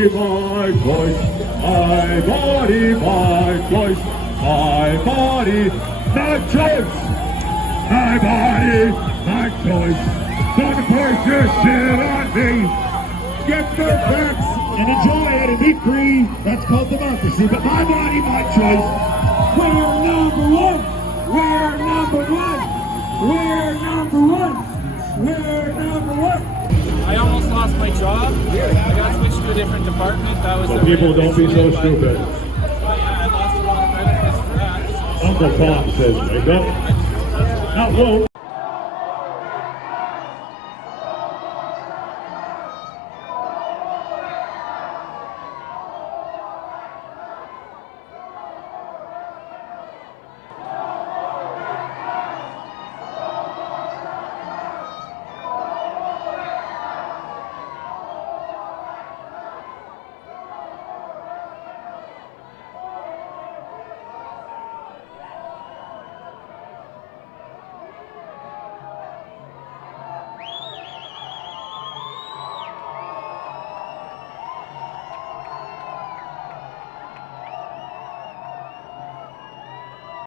My choice, my body, my choice, my body, my choice, my body, my choice. Don't force your shit on me. Get their facts and enjoy it and be free. That's called democracy. But my body, my choice. We're number one. We're number one. We're number one. We're number one. I almost lost my job. I got switched to a different department. That was So people don't be so stupid. Yeah, I lost a lot of benefits for that. Uncle Tom says, wake up. Not woke.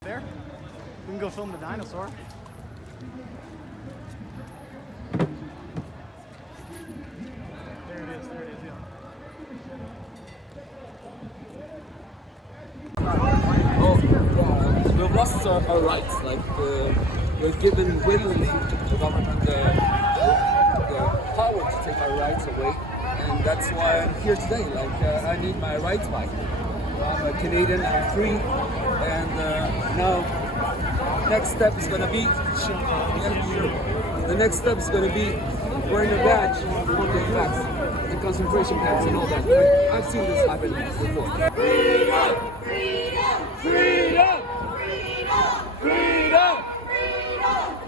There. We can go film the dinosaur. There it is, yeah. We've lost our rights, we're given willingly the government the power to take our rights away, and that's why I'm here today. I need my rights back. I'm a Canadian, I'm free, and now next step is gonna be wearing a badge for the facts, the concentration camps and all that. I've seen this happen before. Freedom! Freedom! Freedom!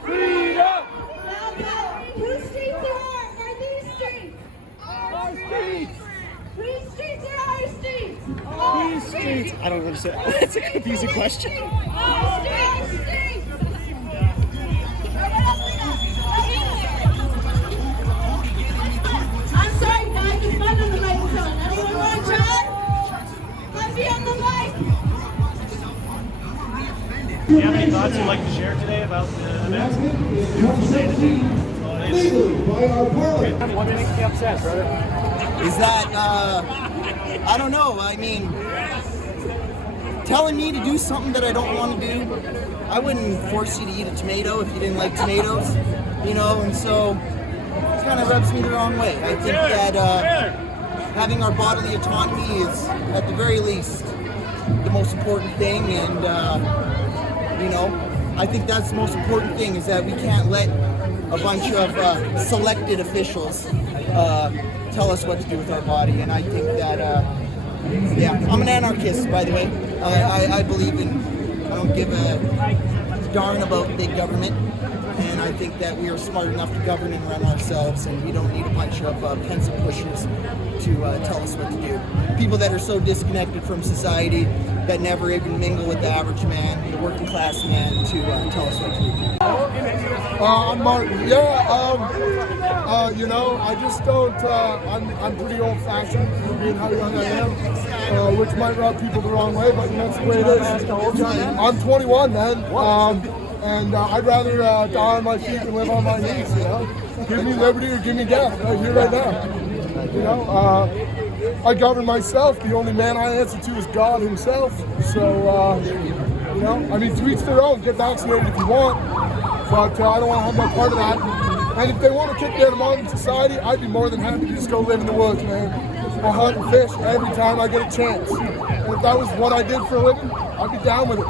Freedom! Whose streets are these streets? Our streets! Whose streets are our streets? These streets. I don't understand. That's a confusing question. Our streets! I'm sorry, guys. It's not on the microphone. Anyone want to try? Let me on the mic. Do you have any thoughts you'd like to share today about the event? Beautiful day today. What makes you upset, brother? Is that, I don't know, I mean, telling me to do something that I don't want to do. I wouldn't force you to eat a tomato if you didn't like tomatoes, you know, and so it kind of rubs me the wrong way. I think that having our bodily autonomy is, at the very least, the most important thing, and, you know, I think that's the most important thing, is that we can't let a bunch of selected officials tell us what to do with our body. And I think that, yeah, I'm an anarchist, by the way. I believe in, I don't give a darn about big government. And I think that we are smart enough to govern and run ourselves, and we don't need a bunch of pencil pushers to tell us what to do. People that are so disconnected from society, that never even mingle with the average man, the working class man, to tell us what to do. I'm Martin. Yeah, you know, I just don't, I'm pretty old-fashioned for being how young I am, which might rub people the wrong way, but that's the way it is. I'm 21, man, and I'd rather die on my feet than live on my knees, you know? Give me liberty or give me death, right here, right now. You know, I govern myself. The only man I answer to is God himself. So, you know, I mean, to each their own. Get vaccinated if you want, but I don't want to have no part of that. And if they want to kick me out of modern society, I'd be more than happy to just go live in the woods, man. I hunt and fish every time I get a chance. And if that was what I did for a living, I'd be down with it.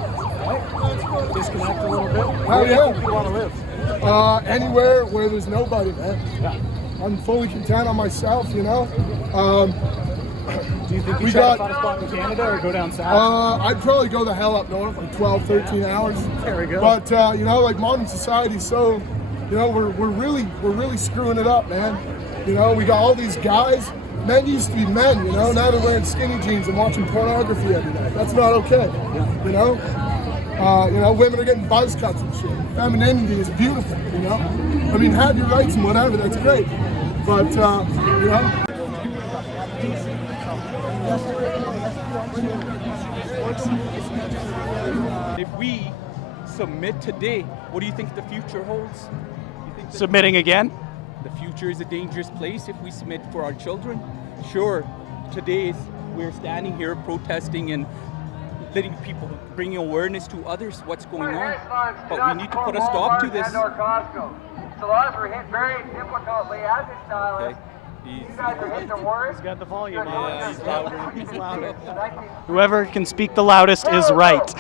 Disconnect a little bit. Hell yeah. Where do you want to live? Anywhere where there's nobody, man. Yeah. I'm fully content on myself, you know. Do you think you should find a spot in Canada or go down south? I'd probably go the hell up north, like 12, 13 hours. There we go. But you know, like modern society, so you know, we're really screwing it up, man. You know, we got all these guys. Men used to be men, you know. Now they're wearing skinny jeans and watching pornography every night. That's not okay. You know, women are getting buzz cuts and shit. Femininity is beautiful, you know. I mean, have your rights and whatever. That's great. But you know. If we submit today, what do you think the future holds? You think that Submitting again? the future is a dangerous place if we submit for our children? Sure, today we're standing here protesting and letting people, bringing awareness to others what's going on. But we need to put a stop to this. So long as we're hit very difficultly as a stylist, you guys are hitting the worst. He's got the volume You're on. doing He's it. louder. He's louder. Whoever can speak the loudest is right.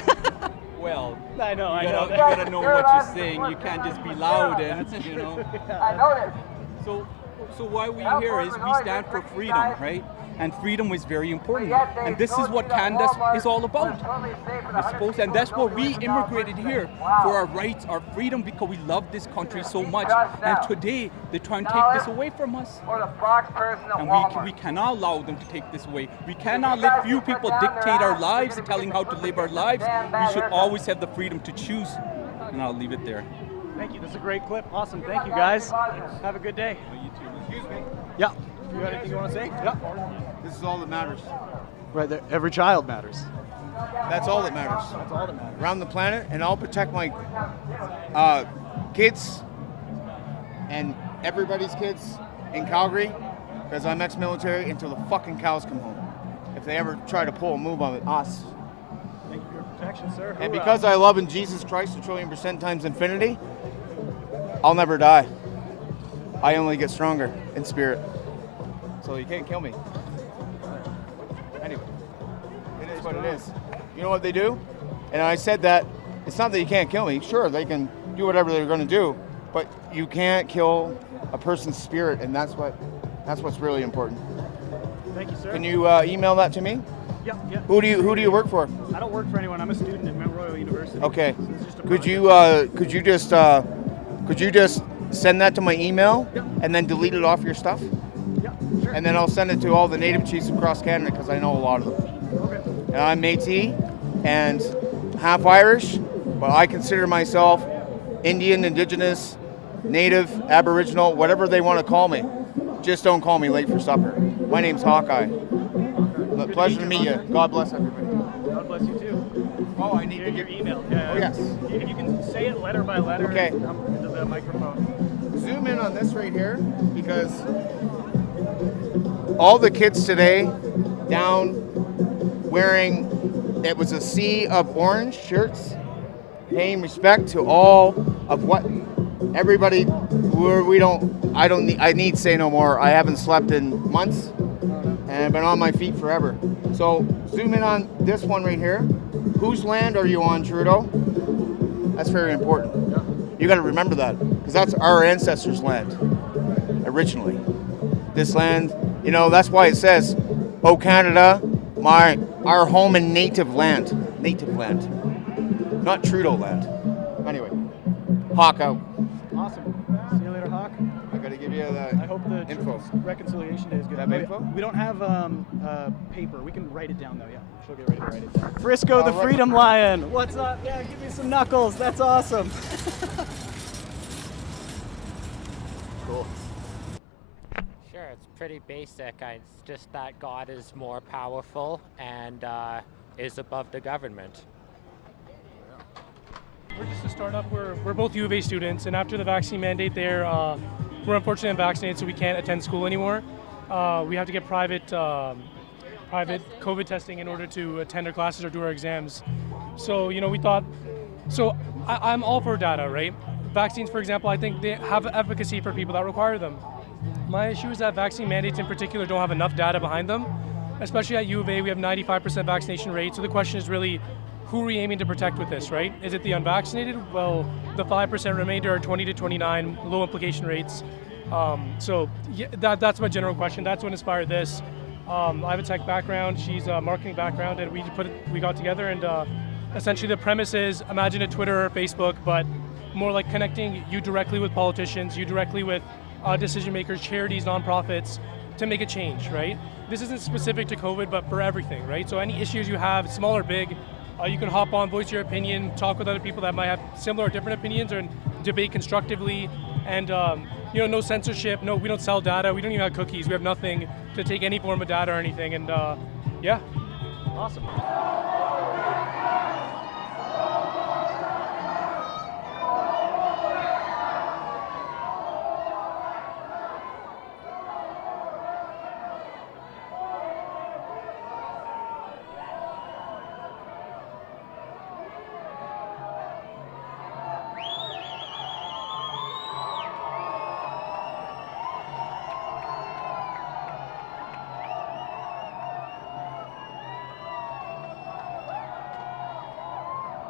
Well, I know. you gotta know what you're saying. You can't just be loud and, you know. I noticed. So why we here is we stand for freedom, right? And freedom is very important. And this is what Canada is all about, I suppose. And that's what we immigrated here, for our rights, our freedom, because we love this country so much. And today, they try and take this away from us. Or the box person at And Walmart. we cannot allow them to take this away. We cannot let few people dictate our lives and telling how to live our lives. We should always have the freedom to choose. And I'll leave it there. Thank you. This is a great clip. Awesome. Thank you, guys. Have a good day. You too. Excuse me. Yeah. You got anything you want to say? Yeah. This is all that matters. Right there. Every child matters. That's all that matters. That's all that matters. Around the planet, and I'll protect my kids and everybody's kids in Calgary, because I'm ex-military, until the fucking cows come home. If they ever try to pull a move on us. Thank you for your protection, sir. And Hoorah. because I love in Jesus Christ a trillion% times infinity, I'll never die. I only get stronger in spirit. So you can't kill me. Anyway, it is what it is. You know what they do? And I said that, it's not that you can't kill me. Sure, they can do whatever they're going to do, but you can't kill a person's spirit, and that's what's really important. Thank you, sir. Can you email that to me? Yeah, yeah. Who do you work for? I don't work for anyone. I'm a student at Mount Royal University. Okay. So it's just a Could you just send that to my email and then delete it off your stuff? Yeah, sure. And then I'll send it to all the Native chiefs across Canada, because I know a lot of them. Okay. And I'm Métis and half Irish, but I consider myself Indian, Indigenous, Native, Aboriginal, whatever they want to call me. Just don't call me late for supper. My name's Hawkeye. Pleasure to meet you. God bless everybody. God bless you too. Oh, I need to Your get email. Yeah. Oh, yes. If you can say it letter by letter. Okay. Into the microphone. Zoom in on this right here, because all the kids today down wearing, it was a sea of orange shirts, paying respect to all of what everybody, I need say no more. I haven't slept in months and been on my feet forever. So zoom in on this one right here. Whose land are you on, Trudeau? That's very important. You got to remember that, because that's our ancestors' land originally. This land, you know, that's why it says, "Oh Canada, our home and native land." Native land, not Trudeau land. Anyway, Hawk out. Awesome. See you later, Hawk. I got to give you the I hope the info. reconciliation day is good. Have info? We don't have paper. We can write it down though. Yeah, she'll get ready to write it down. Frisco, the Freedom Lion. What's up? Yeah, give me some knuckles. That's awesome. Cool. Sure, it's pretty basic. It's just that God is more powerful and is above the government. We're just a startup. We're both U of A students, and after the vaccine mandate there, we're unfortunately unvaccinated, so we can't attend school anymore. We have to get private COVID testing in order to attend our classes or do our exams. So, you know, we thought, so I'm all for data, right? Vaccines, for example, I think they have efficacy for people that require them. My issue is that vaccine mandates in particular don't have enough data behind them. Especially at U of A, we have 95% vaccination rate. So the question is really, who are we aiming to protect with this, right? Is it the unvaccinated? Well, the 5% remainder are 20 to 29, low implication rates. So yeah, that's my general question. That's what inspired this. I have a tech background, she's a marketing background, and we got together, and essentially the premise is, imagine a Twitter or Facebook, but more like connecting you directly with politicians, you directly with decision makers, charities, nonprofits, to make a change, right? This isn't specific to COVID, but for everything, right? So any issues you have, small or big, you can hop on, voice your opinion, talk with other people that might have similar or different opinions, or debate constructively, and you know, no censorship. No, we don't sell data. We don't even have cookies. We have nothing to take any form of data or anything. And Yeah. Awesome.